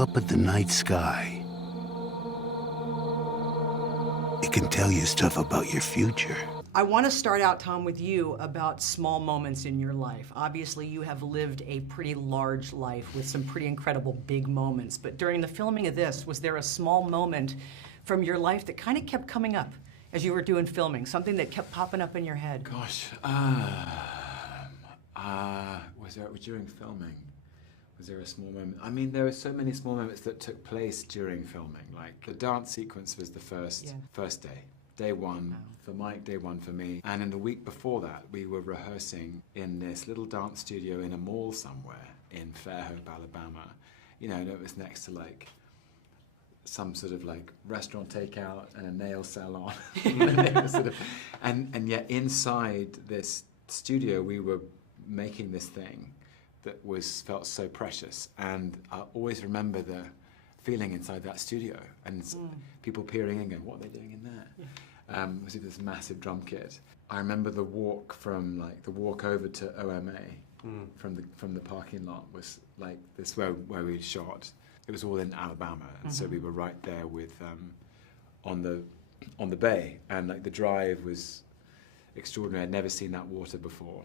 up at the night sky, it can tell you stuff about your future. I want to start out, Tom, with you about small moments in your life. Obviously, you have lived a pretty large life with some pretty incredible big moments. But during the filming of this, was there a small moment from your life that kind of kept coming up as you were doing filming? Something that kept popping up in your head? Gosh, was there, during filming, was there a small moment? I mean, there were so many small moments that took place during filming. Like, the dance sequence was the first day. Day one for Mike, day one for me. And in the week before that, we were rehearsing in this little dance studio in a mall somewhere in Fairhope, Alabama. You know, and it was next to like some sort of like restaurant takeout and a nail salon. and yet inside this studio, we were making this thing that felt so precious. And I always remember the feeling inside that studio and people peering in going, what are they doing in there? Yeah. Was it this massive drum kit? I remember the walk over to OMA from the parking lot was like this where we shot. It was all in Alabama, and so we were right there with on the bay, and like the drive was extraordinary. I'd never seen that water before,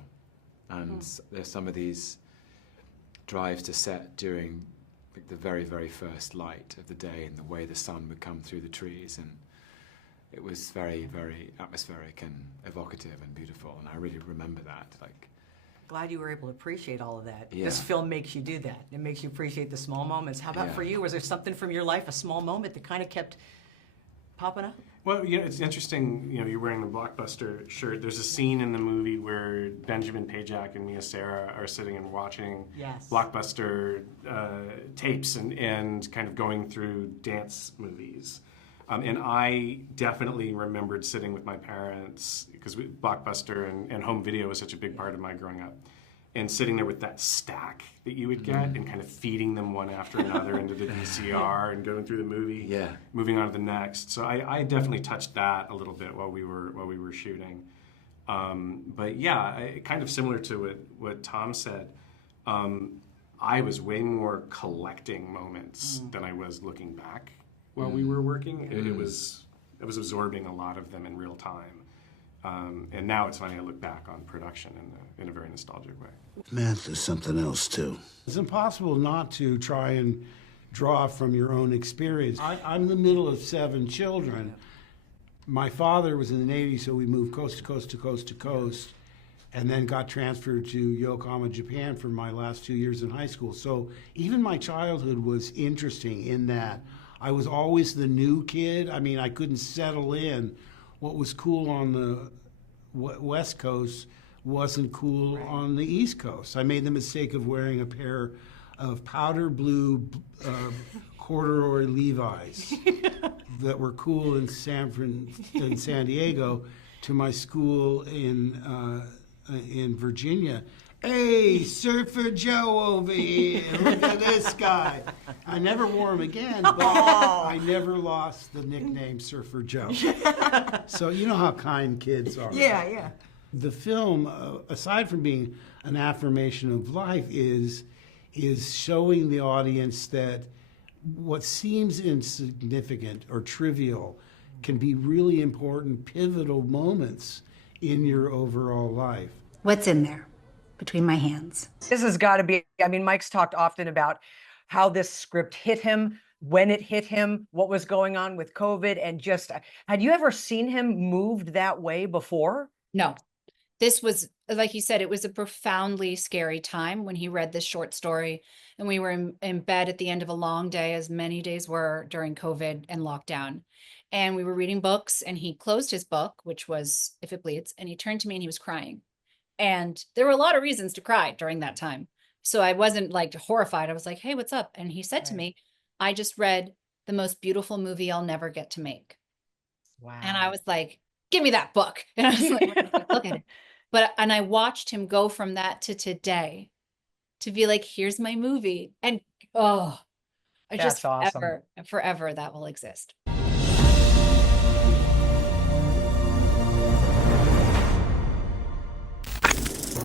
and there's some of these drives to set during like the very, very first light of the day and the way the sun would come through the trees, and it was very, very atmospheric and evocative and beautiful, and I really remember that. Like, glad you were able to appreciate all of that. Yeah. This film makes you do that. It makes you appreciate the small moments. How about for you? Was there something from your life, a small moment that kind of kept popping up? Well, you know, it's interesting, you know, you're wearing the Blockbuster shirt. There's a scene in the movie where Benjamin Pajak and Mia Sara are sitting and watching Blockbuster tapes and kind of going through dance movies. And I definitely remembered sitting with my parents, because Blockbuster and home video was such a big part of my growing up, and sitting there with that stack that you would get and kind of feeding them one after another into the VCR and going through the movie, moving on to the next. So I definitely touched that a little bit while we were shooting. But yeah, kind of similar to what Tom said, I was way more collecting moments than I was looking back while we were working. I was absorbing a lot of them in real time. And now it's funny, I look back on production in a very nostalgic way. Math is something else, too. It's impossible not to try and draw from your own experience. I'm the middle of 7 children. My father was in the Navy, so we moved coast to coast to coast to coast, and then got transferred to Yokohama, Japan for my last 2 years in high school. So even my childhood was interesting in that I was always the new kid. I mean, I couldn't settle in. What was cool on the West Coast wasn't cool on the East Coast. I made the mistake of wearing a pair of powder blue corduroy Levi's that were cool in San Diego to my school in Virginia. Hey, Surfer Joe over here, look at this guy. I never wore him again, but I never lost the nickname Surfer Joe. So you know how kind kids are. Yeah. The film, aside from being an affirmation of life, is showing the audience that what seems insignificant or trivial can be really important, pivotal moments in your overall life. What's in there between my hands? This has got to be, I mean, Mike's talked often about how this script hit him, when it hit him, what was going on with COVID, and just, had you ever seen him moved that way before? No. This was, like you said, it was a profoundly scary time when he read this short story, and we were in bed at the end of a long day, as many days were during COVID and lockdown. And we were reading books, and he closed his book, which was If It Bleeds, and he turned to me and he was crying. And there were a lot of reasons to cry during that time. So I wasn't like horrified. I was like, hey, what's up? And he said to me, I just read the most beautiful movie I'll never get to make. Wow. And I was like, give me that book. And I was like, look at it. And I watched him go from that to today to be like, here's my movie. And I That's just awesome. forever that will exist.